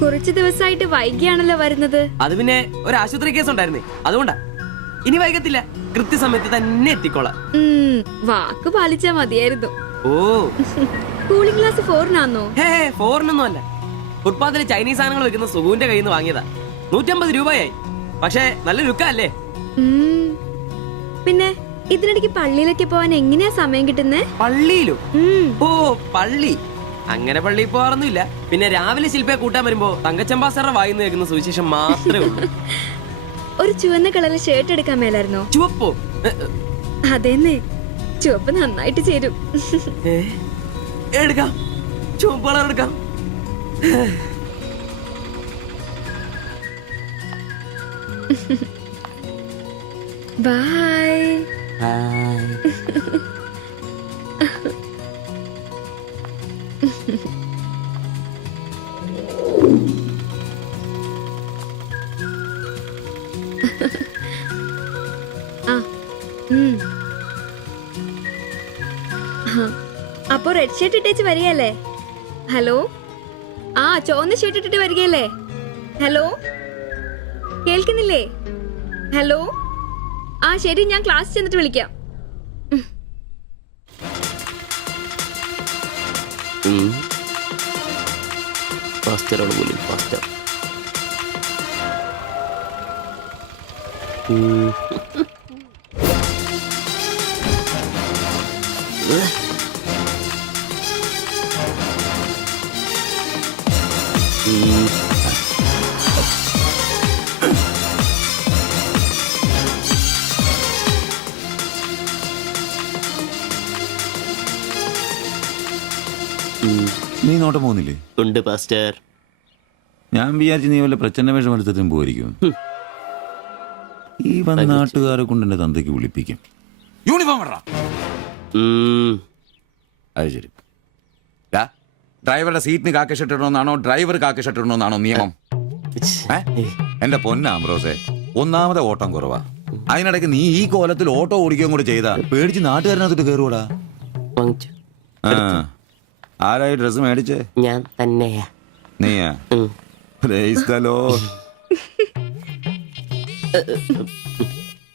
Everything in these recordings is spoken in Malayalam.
കുറച്ചു ദിവസമായിട്ട് വൈകിയാണല്ലോ വരുന്നത്. അത് പിന്നെ ഒരു ആശുപത്രി കേസ് ഉണ്ടായിരുന്നേ, അതുകൊണ്ടാ. ഇനി വൈകത്തില്ല, കൃത്യസമയത്ത് തന്നെ എത്തിക്കോളാം. വാക്ക് പാലിച്ചാ മതിയായിരുന്നു. ഓ കൂളിംഗ് ഗ്ലാസ് ഫോറിനാന്നോ? ഹേ ഫോറിനൊന്നും അല്ല, ഫുട്പാത്തില് ചൈനീസ് സാധനങ്ങൾ വെക്കുന്ന സുഗുവിന്റെ കയ്യിൽ നിന്ന് വാങ്ങിയതാ. 150 രൂപയായി. പക്ഷെ നല്ല ലുക്കല്ലേ. പിന്നെ ഇതിനിടയ്ക്ക് പള്ളിയിലൊക്കെ പോവാൻ എങ്ങനെയാ സമയം കിട്ടുന്നേ? പള്ളിയിലോ? ഓ പള്ളി, അങ്ങനെ പള്ളി പോവാറൊന്നുമില്ല. പിന്നെ രാവിലെ ശില്പയെ കൂട്ടാൻ വരുമ്പോ തങ്കച്ചമ്പാസറുടെ വായിന്ന് കേൾക്കുന്ന സുവിശേഷം മാത്രമേ ഉള്ളൂ. ഒരു ചുവന്ന കളറിൽ ഷർട്ട് എടുക്കാൻ മേലായിരുന്നോ? ചുവപ്പോ? അതെന്നെ, ചുവപ്പ് നന്നായിട്ട് ചേരും. എടുക്കാം, ചുവപ്പ് കളർ എടുക്കാം. ബൈ. അപ്പൊ റെഡ് ഷർട്ട് ഇട്ടേച്ച് വരികയല്ലേ? ഹലോ, ആ ചുവന്ന ഷർട്ട് ഇട്ടിട്ട് വരികയല്ലേ? ഹലോ, കേൾക്കുന്നില്ലേ? ഹലോ, ആ ശരി, ഞാൻ ക്ലാസ് ചെന്നിട്ട് വിളിക്കാം. നീ നോട്ടം പോകുന്നില്ലേ? ഉണ്ട് പാസ്റ്റർ. ഞാൻ വിചാരിച്ചു നീ വല്ല പ്രച്ഛന്ന വേഷം എടുത്തിട്ടും പോയിരിക്കും. ഈ വന്ന നാട്ടുകാരെ കൊണ്ട് എന്റെ തന്തയ്ക്ക് വിളിപ്പിക്കും. യൂണിഫോം ഇടറാ. അത് ശരി. ഡ്രൈവറുടെ സീറ്റിന് കാക്ക ഷർട്ട് ഇടണമെന്നാണോ ഡ്രൈവർ കാക്ക ഷർട്ട് ഇടണമെന്നാണോ നിയമം? എന്റെ പൊന്നാമ്പ്രോസേ, ഒന്നാമത്തെ ഓട്ടം കുറവാ. അതിനിടയ്ക്ക് നീ ഈ കോലത്തിൽ ഓട്ടോ ഓടിക്കുകയും കൂടെ ചെയ്താ പേടിച്ച് നാട്ടുകാരനകത്തോട്ട് കയറുകൂടാ. ആരായി ഡ്രസ് മേടിച്ചേ? ഞാൻ തന്നെയാ. നീയാ? Praise the Lord.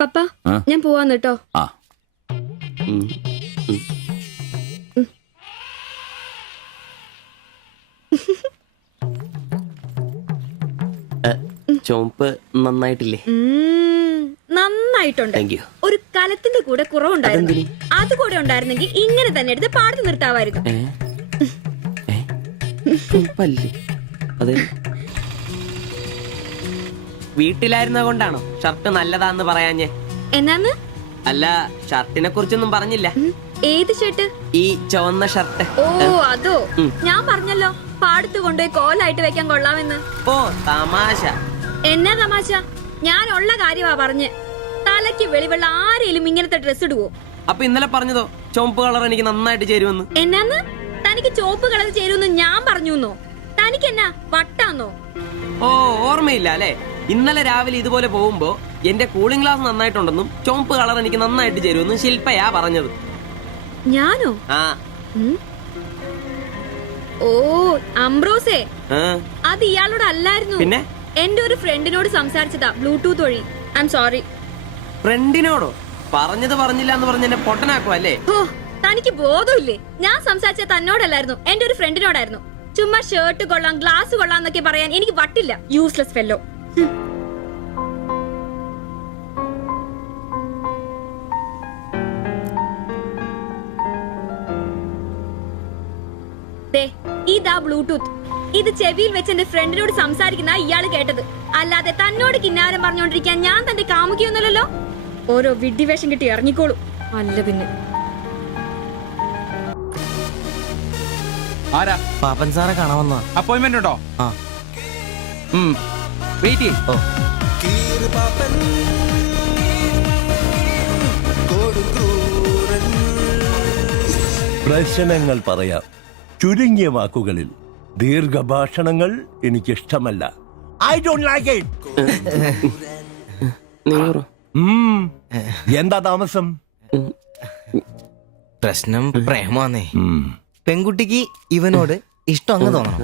പപ്പ, ഞാൻ പോവാന്ന് കേട്ടോ. ആ ചോപ്പ് നന്നായിട്ടില്ലേ? നന്നായിട്ടുണ്ട്. ഒരു കലത്തിന്റെ കൂടെ കുറവുണ്ടായിരുന്നു. അത് കൂടെ ഉണ്ടായിരുന്നെങ്കിൽ ഇങ്ങനെ തന്നെ എടുത്ത് പാടത്ത് നിർത്താമായിരുന്നു. വീട്ടിലായിരുന്ന കൊണ്ടാണോ ഷർട്ട് നല്ലതാന്ന് പറയാഞ്ഞേ? എന്നാന്ന്? അല്ല, ഷർട്ടിനെ കുറിച്ചൊന്നും പറഞ്ഞില്ല. ഏത് ഷർട്ട്? ഈ ചുവന്ന ഷർട്ട്. ഓ അതോ, ഞാൻ പറഞ്ഞല്ലോ പാടത്ത് കൊണ്ടുപോയി കോലായിട്ട് വെക്കാൻ കൊള്ളാമെന്ന്. ഓ തമാശ. എന്നാ തമാശ? ഞാൻ ഉള്ള കാര്യമാ പറഞ്ഞ്. തലയ്ക്ക് വെളിവുള്ള ആരെങ്കിലും ഇങ്ങനത്തെ ഡ്രസ് ഇടുവോ? അപ്പൊ ഇന്നലെ പറഞ്ഞതോ ചുവപ്പ് കളർ എനിക്ക് നന്നായിട്ട് ചേരുമെന്ന്? എന്നാന്ന്? തനിക്ക് ചുവപ്പ് കളർ ചേരുമെന്ന് ഞാൻ പറഞ്ഞുന്നോ? തനിക്ക് എന്നാ വട്ടാന്നോ? ഓ ഓർമ്മയില്ല അല്ലെ? ഇന്നലെ രാവിലെ ഇതുപോലെ പോകുമ്പോ എന്റെ കൂളിംഗ് ഗ്ലാസ് നന്നായിട്ടുണ്ടെന്നും ചുവപ്പ് കളർ എനിക്ക് നന്നായിട്ട് ചേരുമെന്നും ശില്പയാ പറഞ്ഞത്. ഞാനോ? ആ. ഓ അംബ്രോസേ, അത് ഇയാളോട് അല്ലായിരുന്നു. പിന്നെ എന്റെ ഒരു ഫ്രണ്ടിനോട് സംസാരിച്ചതാ ബ്ലൂടൂത്ത് വഴി. I'm sorry. ഫ്രണ്ടിനോടോ? പറഞ്ഞത് പറഞ്ഞില്ല എന്ന് പറഞ്ഞ എന്നെ പൊട്ടനാക്കും അല്ലേ? ഓ തനിക്ക് ബോധമില്ലേ? ഞാൻ സംസാരിച്ച തന്നോടല്ലായിരുന്നു, എന്റെ ഒരു ഫ്രണ്ടിനോടായിരുന്നു. ചുമ്മാ ഷർട്ട് കൊള്ളാം ഗ്ലാസ് കൊള്ളാം എന്നൊക്കെ പറയാൻ എനിക്ക് വട്ടില്ല. Useless fellow. ഇതാ ബ്ലൂടൂത്ത്. ഇത് ചെവിയിൽ വെച്ച് എന്റെ ഫ്രണ്ടിനോട് സംസാരിക്കുന്ന ഇയാള് കേട്ടത്. അല്ലാതെ തന്നോട് കിന്നാരം പറഞ്ഞോണ്ടിരിക്കാൻ ഞാൻ തന്റെ കാമുകിയൊന്നുമല്ലല്ലോ. ഓരോ വിഡ്ഢിവേഷം കിട്ടി ഇറങ്ങിക്കോളൂ. അല്ല പിന്നെ ആരാ? പാപ്പൻ സാറെ കാണാമെന്നാ. അപ്പോയിന്റ്മെന്റ് ഉണ്ടോ? ആ വെയിറ്റ് ചെയ്യ്. ഓ പ്രശ്നങ്ങൾ പറയാം ചുരുങ്ങിയ വാക്കുകളിൽ. ദീർഘഭാഷണങ്ങൾ എനിക്കിഷ്ടമല്ല. I don't like it. എന്താ താമസം? പ്രശ്നം പ്രേമാന്നേ. പെൺകുട്ടിക്ക് ഇവനോട് ഇഷ്ടം അങ്ങ് തോന്നണം.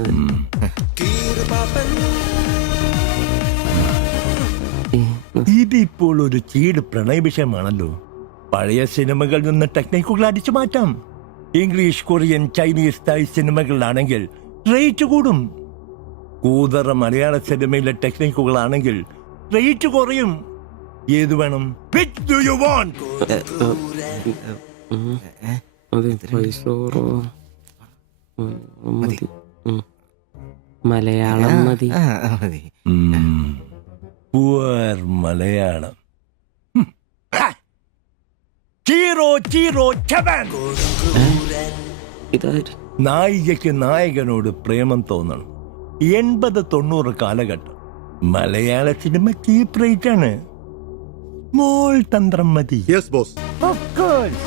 ഇതിപ്പോൾ ഒരു ചീട് പ്രണയ വിഷയമാണല്ലോ. പഴയ സിനിമകളിൽ നിന്ന് ടെക്നിക്കുകൾ അടിച്ചു മാറ്റാം. ഇംഗ്ലീഷ്, കൊറിയൻ, ചൈനീസ്, തായ് സിനിമകളിലാണെങ്കിൽ റേറ്റ് കൂടും. കൂതറ മലയാള സിനിമയിലെ ടെക്നിക്കുകളാണെങ്കിൽ റേറ്റ് കുറയും. ഏത് വേണം? Which do you want? Malayalam മതി. Poor മലയാളം. Chi Rho Chi Rho ചവൻ. നായികയ്ക്ക് നായകനോട് പ്രേമം തോന്നണം. 80-90 കാലഘട്ടം മലയാള സിനിമ ചീപ്പ് റേറ്റ് ആണ്. മോൾ തന്ത്രം മതി. Yes boss. Of course.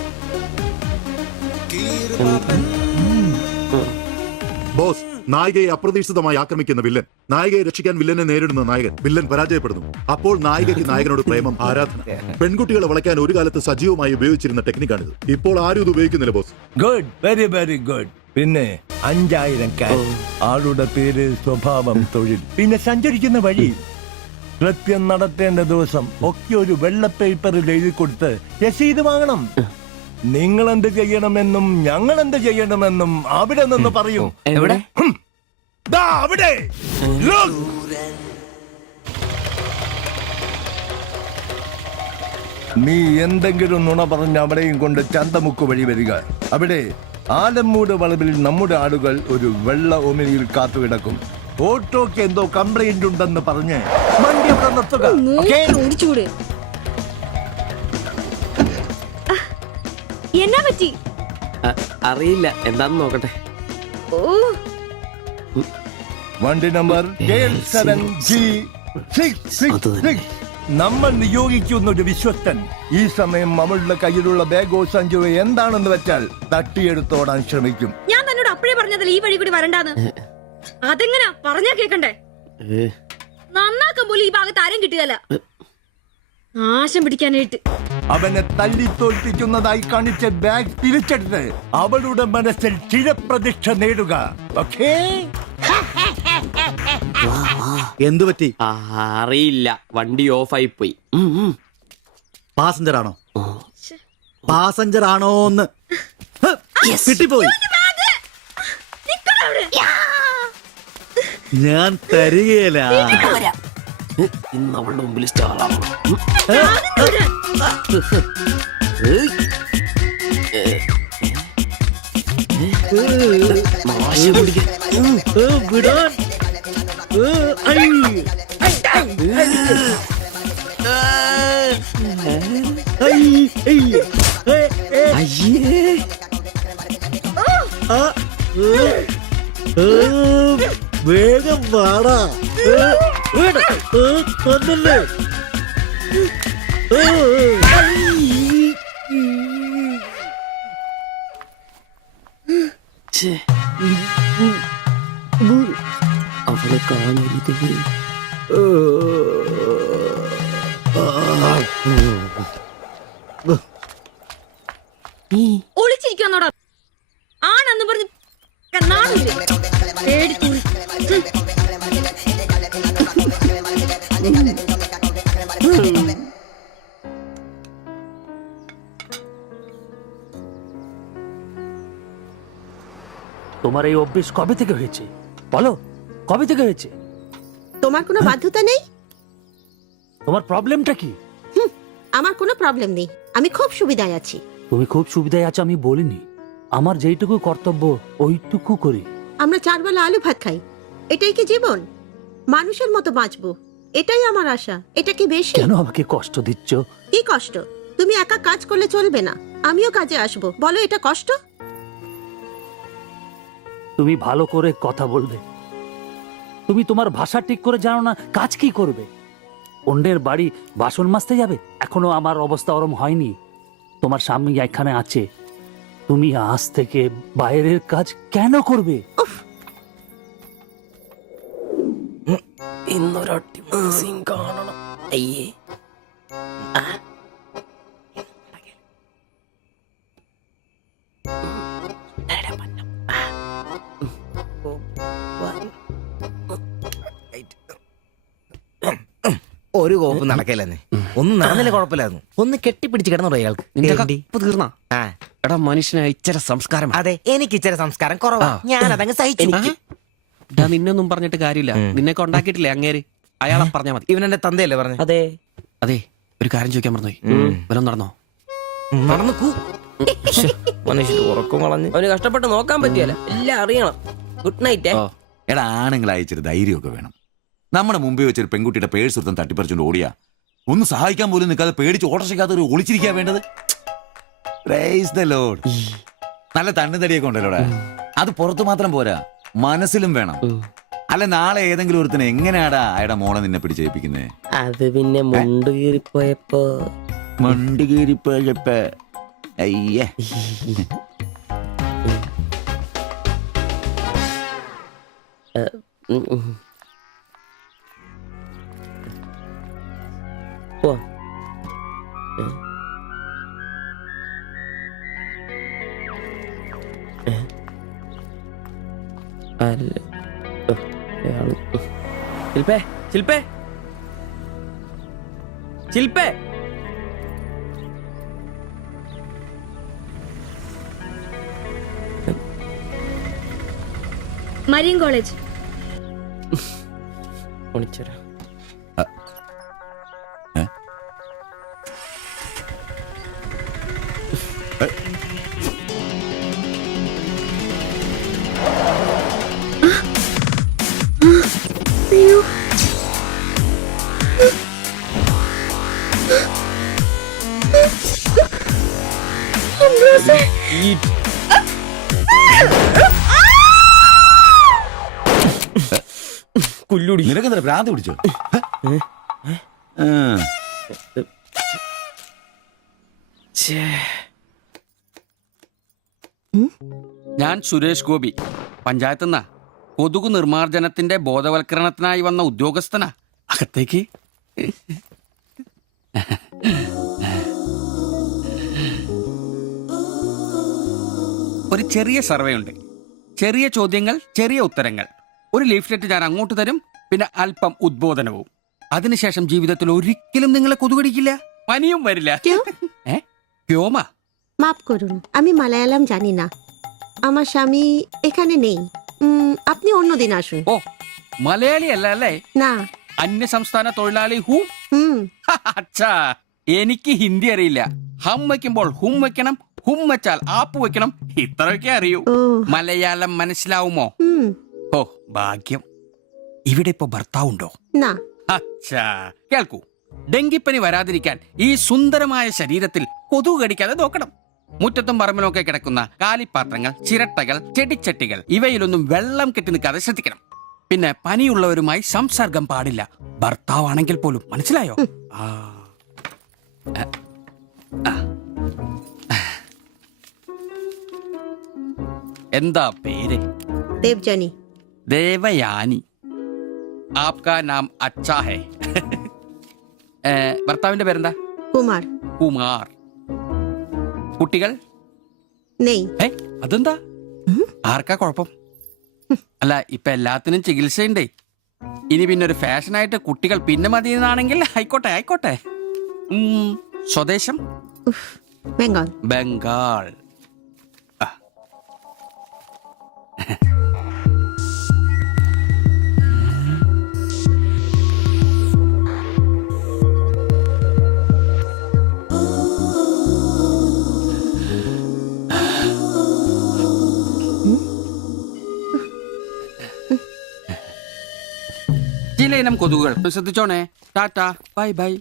Boss, നായികയെ അപ്രതീക്ഷിതമായി ആക്രമിക്കുന്ന വില്ലൻ, നായികയെ രക്ഷിക്കാൻ വില്ലനെ നേരിടുന്ന നായകൻ, വില്ലൻ പരാജയപ്പെടുന്നു. അപ്പോൾ നായികയ്ക്ക് നായകനോട് പ്രേമം, ആരാധന. പെൺകുട്ടികളെ വളയ്ക്കാൻ ഒരു കാലത്ത് സജീവമായി ഉപയോഗിച്ചിരുന്ന ടെക്നിക്കാണിത്. ഇപ്പോൾ ആരും ഇത് ഉപയോഗിക്കുന്നില്ല boss. Good, very very good. പിന്നെ 5000 ആളുടെ പേര്, സ്വഭാവം, തൊഴിൽ, പിന്നെ സഞ്ചരിക്കുന്ന വഴി, കൃത്യം നടത്തേണ്ട ദിവസം ഒക്കെ ഒരു വെള്ള പേപ്പറിൽ എഴുതി കൊടുത്ത് രസീത് വാങ്ങണം. നിങ്ങൾ എന്ത് ചെയ്യണമെന്നും ഞങ്ങൾ എന്ത് ചെയ്യണമെന്നും അവിടെ നിന്ന് പറയും. എവിടെ? ദാ അവിടെ. Look. നീ എന്തെങ്കിലും നുണ പറഞ്ഞ് അവിടെയും കൊണ്ട് ചന്തമുക്ക് വഴി വരിക. അവിടെ ആലമ്മൂട് വളവിൽ നമ്മുടെ ആളുകൾ ഒരു വെള്ള ഒമിനിയിൽ കാത്തുകിടക്കും. ഓട്ടോക്ക് എന്തോ കംപ്ലൈന്റ് ഉണ്ടെന്ന് പറഞ്ഞ് വണ്ടി അവിടെ നിർത്തുക. Okay? ഓടിച്ചൂട്. എന്നാ പറ്റി? അറിയില്ല, എന്താന്ന് നോക്കട്ടെ. ഓ, വണ്ടി നമ്പർ K7G666. നമ്മൾ നിയോഗിക്കുന്ന ഒരു വിശ്വസ്തൻ ഈ സമയം അവളുടെ കയ്യിലുള്ള ബാഗോ സഞ്ചോ എന്താണെന്ന് വെച്ചാൽ തട്ടിയെടുത്തോടാൻ ശ്രമിക്കും. ഞാൻ തന്നോട് അപ്പഴേ പറഞ്ഞതല്ലേ ഈ വഴി കൂടി വരണ്ടാന്ന്. അതെങ്ങനാ പറഞ്ഞാ കേക്കണ്ടേ? നന്നാക്കാൻ പോലും ഈ ഭാഗത്ത് ആരും കിട്ടുകയല്ല. നാശം പിടിക്കാനായിട്ട് അവനെ തല്ലി തോൽപ്പിക്കുന്നതായി കാണിച്ച ബാഗ് തിരിച്ചെടുത്ത് അവളുടെ മനസ്സിൽ ചിരപ്രതിഷ്ഠ നേടുക. ഓക്കേ? എന്തു പറ്റി? അറിയില്ല, വണ്ടി ഓഫായി പോയി. പാസഞ്ചർ ആണോ? പാസഞ്ചർ ആണോന്ന് കിട്ടിപ്പോയി. ഞാൻ തരികയില്ല. ഇന്ന് അവളുടെ മുമ്പിൽ സ്റ്റാറാണ്. വിടാൻ. വേഗം വാടാ. ഒന്നല്ലേ. അവളെ കാണരുത്. ഒളിച്ചിരിക്കുന്നോടാ ആണെന്ന് പറഞ്ഞ് നാണില്ലേ? പേടിക്കുള്ളി. তোমার এই অভ্যেস কবে থেকে হয়েছে বলো? কবে থেকে হয়েছে? তোমার কোনো বাধ্যতা নেই। তোমার প্রবলেমটা কি? আমার কোনো প্রবলেম নেই, আমি খুব সুবিধায় আছি। তুমি খুব সুবিধায় আছো আমি বলিনি, আমার যেইটুকু কর্তব্য ওইটুকু করি। আমরা 4 বেলা আলু ভাত খাই, এটাই কি জীবন? মানুষের মতো বাঁচবো, এটাই আমার আশা। এটা কি বেশি? কেন আমাকে কষ্ট দিচ্ছ? কি কষ্ট? তুমি একা কাজ করলে চলবে না, আমিও কাজে আসবো। বলো এটা কষ্ট? তুমি ভালো করে কথা বলবে। তুমি তোমার ভাষা ঠিক করে জানো না, কাজ কি করবে? অন্যের বাড়ি বাসন মাজতে যাবে? এখনো আমার অবস্থা ওরম হয়নি। তোমার স্বামী এখানে আছে, তুমি আজ থেকে বাইরের কাজ কেন করবে? ഇന്നൊരട്ടി സീൻ കാണണം. അയ്യേ, ഒരു കോപ്പ് നടക്കില്ലെന്നെ. ഒന്നും നടന്നില്ല കുഴപ്പമില്ലായിരുന്നു. ഒന്ന് കെട്ടിപ്പിടിച്ച് കിടന്നു അയാൾക്ക്. നിന്റെ ഏണ്ടി? കപ്പ് തീർന്നാ? ആ, എടാ മനുഷ്യന് ഇച്ചിരി സംസ്കാരം വേണം. അതെ, എനിക്ക് ഇച്ചിരി സംസ്കാരം കുറവാ. ഞാൻ അതങ്ങ് സഹിച്ചു. എടാ നിന്നൊന്നും പറഞ്ഞിട്ട് കാര്യമില്ല. നിന്നെയൊക്കെ ഉണ്ടാക്കിയിട്ടില്ലേ അങ്ങേര്? അയാളെ പറഞ്ഞാ മതി. ഇവൻ എന്റെ തന്തയല്ലേ പറഞ്ഞു? അതെ. അതെ, ഒരു കാര്യം ചോദിക്കാൻ മറന്നുപോയി. വല്ലതും നടന്നോ? നടന്നു മനുഷ്യർ ഉറക്കം കളഞ്ഞ് അവന് കഷ്ടപ്പെട്ട് നോക്കാൻ പറ്റിയല്ല, എല്ലാം അറിയണം. Good night. എടാ ആണുങ്ങൾ അയച്ചൊരു ധൈര്യമൊക്കെ വേണം. നമ്മുടെ മുമ്പിൽ വെച്ചൊരു പെൺകുട്ടിയുടെ പേഴ്സ് എടുത്തും തട്ടിപ്പറിച്ചുകൊണ്ട് ഓടിയാ ഒന്ന് സഹായിക്കാൻ പോലും നിൽക്കാതെ പേടിച്ച് ഓട്ടർഷയ്ക്കകത്ത് ഒരു ഒളിച്ചിരിക്കാ വേണ്ടത്. Praise the Lord. നല്ല തണ്ണുതടിയൊക്കെ ഉണ്ടല്ലോടാ. അത് പുറത്തു മാത്രം പോരാ, മനസ്സിലും വേണം. അല്ല നാളെ ഏതെങ്കിലും ഒരുത്തിന് എങ്ങനെയാടാ അയാളുടെ മോളെ നിന്നെ പിടിച്ചേൽപ്പിക്കുന്നേ? അത് പിന്നെ മുണ്ട് കീറിപ്പോയപ്പോ മണ്ട് കീറിപ്പോയപ്പോ അയ്യേ. ശില്പേ, ശില്പേ, ശില്പേ. Marian college. ഒളിച്ചോരാ. കുല്ലുടി നിനക്കെന്താ ഭ്രാന്ത് പിടിച്ചോ? ഞാൻ സുരേഷ് ഗോപി, പഞ്ചായത്ത് നിന്നാ. കൊതുകു നിർമ്മാർജ്ജനത്തിന്റെ ബോധവൽക്കരണത്തിനായി വന്ന ഉദ്യോഗസ്ഥനാ. അകത്തേക്ക്. ഒരു ചെറിയ സർവേ ഉണ്ട്. ചെറിയ ചോദ്യങ്ങൾ, ചെറിയ ഉത്തരങ്ങൾ. ഒരു ലീഫ്ലെറ്റ് ഞാൻ അങ്ങോട്ട് തരും, പിന്നെ അല്പം ഉദ്ബോധനവും. അതിനുശേഷം ജീവിതത്തിൽ ഒരിക്കലും നിങ്ങളെ കൊതുകടിക്കില്ല, പനിയും വരില്ല. ക്യോമാ? মাফ করুন, আমি মালায়ালাম জানি না। আমার স্বামী এখানে নেই। আপনি অন্যদিন আসুন। ഓ, മലയാളി അല്ല അല്ലേ? না। അന്യ സംസ്ഥാന തൊഴിലാളി ഹൂം? হুম। അച്ഛാ, എനിക്ക് ഹിന്ദി അറിയില്ല. ഹം വയ്ക്കുമ്പോൾ ഹും വെക്കണം, ഹും വെച്ചാൽ ആപ്പ് വെക്കണം, ഇത്രയൊക്കെ അറിയൂ. ഓ। മലയാളം മനസ്സിലാവുമോ? হুম। ഓ ഭാഗ്യം. ഇവിടെ ഇപ്പൊ ഭർത്താവുണ്ടോ? না। അച്ഛാ കേൾക്കൂ, ഡെങ്കിപ്പനി വരാതിരിക്കാൻ ഈ സുന്ദരമായ ശരീരത്തിൽ കൊതുക് കടിക്കാതെ നോക്കണം. മുറ്റത്തും പറമ്പിലൊക്കെ കിടക്കുന്ന കാലിപ്പാത്രങ്ങൾ, ചിരട്ടകൾ, ചെടിച്ചട്ടികൾ ഇവയിലൊന്നും വെള്ളം കെട്ടി നിൽക്കാതെ ശ്രദ്ധിക്കണം. പിന്നെ പനിയുള്ളവരുമായി സംസർഗം പാടില്ല, ഭർത്താവാണെങ്കിൽ പോലും. മനസ്സിലായോ? ആ. എന്താ പേര്? দেবজানি। ദേവയാനി. ആപ്കാ നാം അച്ഛാ ഹേ. ഭർത്താവിന്റെ പേരെന്താ? কুমার। കുമാർ. കുട്ടികൾ? নেই। അതെന്താ? ആർക്കാ കുഴപ്പം? അല്ല, ഇപ്പൊ എല്ലാത്തിനും ചികിത്സയുണ്ടേ. ഇനി പിന്നെ ഒരു ഫാഷനായിട്ട് കുട്ടികൾ പിന്നെ മതി എന്നാണെങ്കിൽ ആയിക്കോട്ടെ ആയിക്കോട്ടെ. സ്വദേശം? বেঙ্গল। ബംഗാൾ. ചിലയിനം കൊതുകുകൾ ശ്രദ്ധിച്ചോണേ. Tata, bye bye.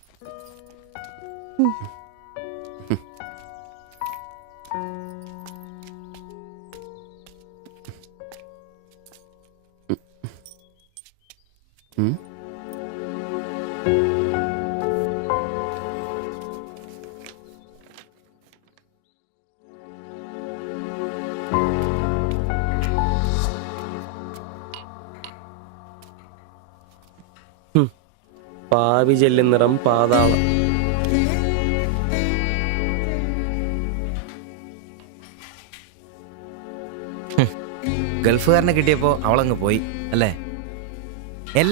പാവി ചെല്ലുന്നിറം പാതാളം. ഗൾഫുകാരനെ കിട്ടിയപ്പോ അവളങ്ങ് പോയി അല്ലേ? എല്ലാ